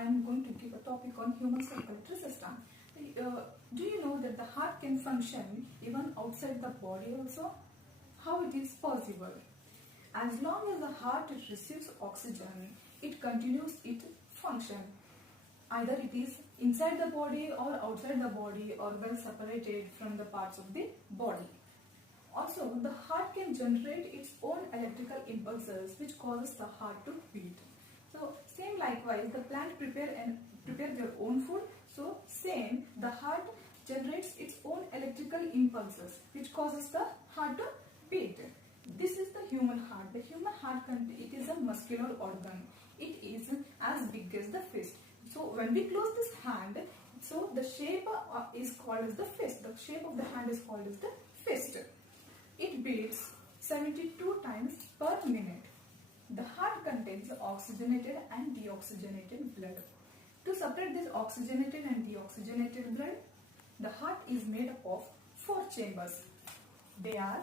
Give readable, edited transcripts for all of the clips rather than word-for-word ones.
I am going to give a topic on human circulatory system. Do you know that the heart can function even outside the body also? How it is possible? As long as the heart receives oxygen, it continues its function. Either it is inside the body or outside the body or well separated from the parts of the body. Also, the heart can generate its own electrical impulses which causes the heart to beat. So, same likewise, the plant prepare their own food. So, same, the heart generates its own electrical impulses which causes the heart to beat. This is the human heart. The human heart, it is a muscular organ. It is as big as the fist. So, when we close this hand, so the shape is called as the fist. The shape of the hand is called as the fist. It beats 72 times per minute. The heart contains oxygenated and deoxygenated blood. To separate this oxygenated and deoxygenated blood, the heart is made up of 4 chambers. They are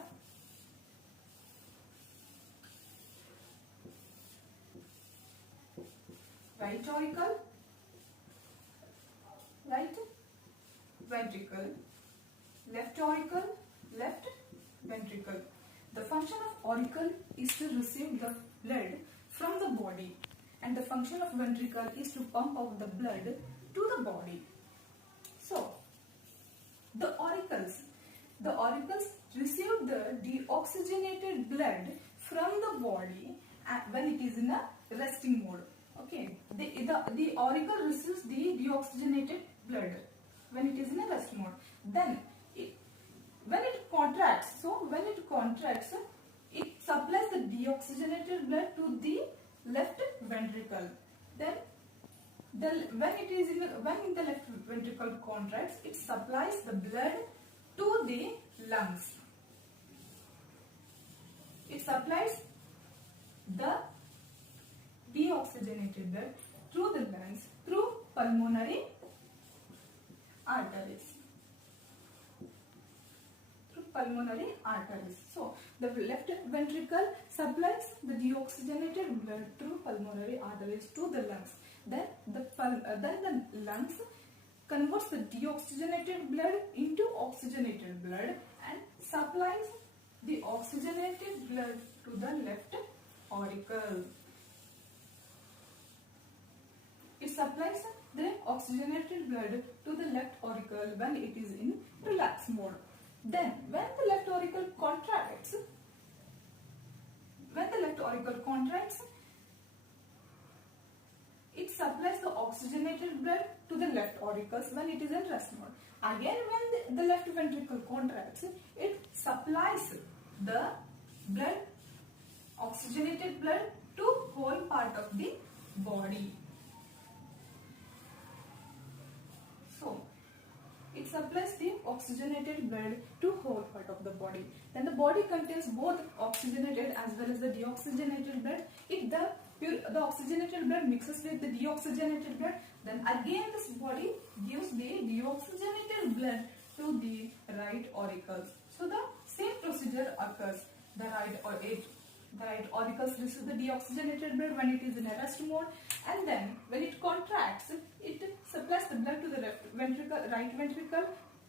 right auricle, right ventricle, left auricle, left ventricle. The function of auricle is to receive the blood from the body, and the function of ventricle is to pump out the blood to the body. So, the auricles receive the deoxygenated blood from the body when it is in a resting mode. Okay, the auricle receives the deoxygenated blood when it is in a rest mode. Then, when it contracts, it supplies the deoxygenated blood to the left ventricle. Then, when the left ventricle contracts, it supplies the blood to the lungs. It supplies the deoxygenated blood through the lungs through pulmonary arteries. So, the left ventricle supplies the deoxygenated blood through pulmonary arteries to the lungs. Then the lungs converts the deoxygenated blood into oxygenated blood and supplies the oxygenated blood to the left auricle. It supplies the oxygenated blood to the left auricle when it is in relax mode. Then, when the left auricle contracts, it supplies the oxygenated blood to the left auricles when it is in rest mode. Again, when the left ventricle contracts, it supplies the blood, oxygenated blood to whole part of the body. So, it supplies the oxygenated blood to whole part of the body. Then the body contains both oxygenated as well as the deoxygenated blood. If the oxygenated blood mixes with the deoxygenated blood, then again this body gives the deoxygenated blood to the right auricles. So the same procedure occurs. The right auricles receive the deoxygenated blood when it is in a rest mode, and then when it contracts, it supplies the blood to the right ventricle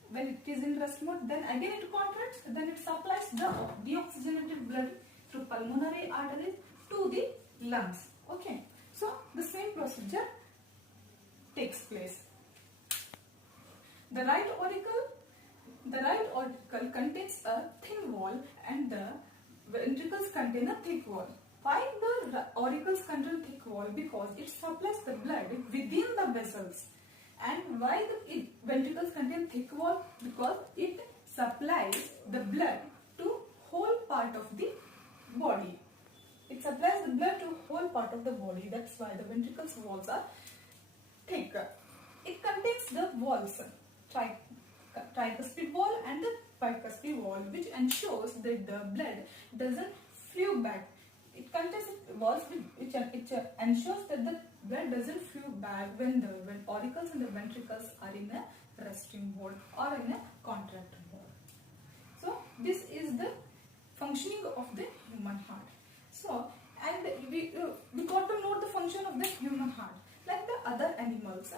when it is in rest mode. Then again it contracts, then it supplies the deoxygenated blood through pulmonary arteries to the lungs. Okay, so the same procedure takes place. The right auricle contains a thin wall and the ventricles contain a thick wall. Why the auricles contain thick wall? Because it supplies the blood within the vessels. And why the ventricles contain thick wall? Because it supplies the blood to whole part of the body. It supplies the blood to whole part of the body. That's why the ventricles walls are thick. It contains the walls, tricuspid wall and the bicuspid wall, which ensures that the blood doesn't flow back. It contains walls which ensures that the blood doesn't flow back when auricles and the ventricles are in a resting mode or in a contract mode. So this is the functioning of the human heart. So, and we got to know the function of the human heart. Like the other animals.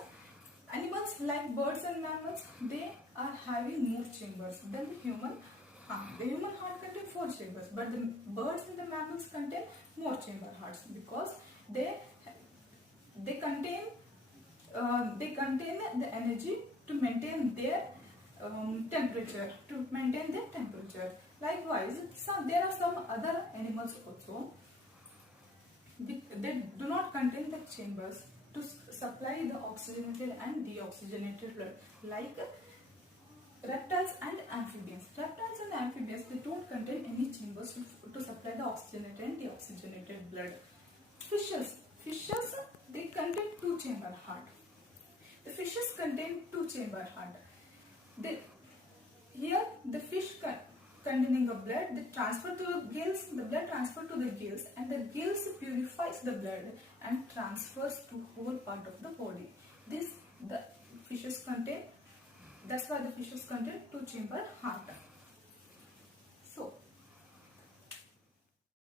Animals like birds and mammals, they are having more chambers than the human heart. The human heart contains 4 chambers, but the birds and the mammals contain more chamber hearts because they contain the energy to maintain their temperature. Likewise, there are some other animals also. They do not contain the chambers to supply the oxygenated and deoxygenated blood, like reptiles and amphibians. Reptiles and amphibians, they don't contain any chambers to supply the oxygenated and deoxygenated blood. Fishes, they contain 2 chamber heart. The fishes contain 2 chamber heart. Here the fish containing a blood, they transfer to the gills, the blood transfer to the gills, and the gills purifies the blood and transfers to whole part of the body. That's why the fishes contain 2 chamber heart.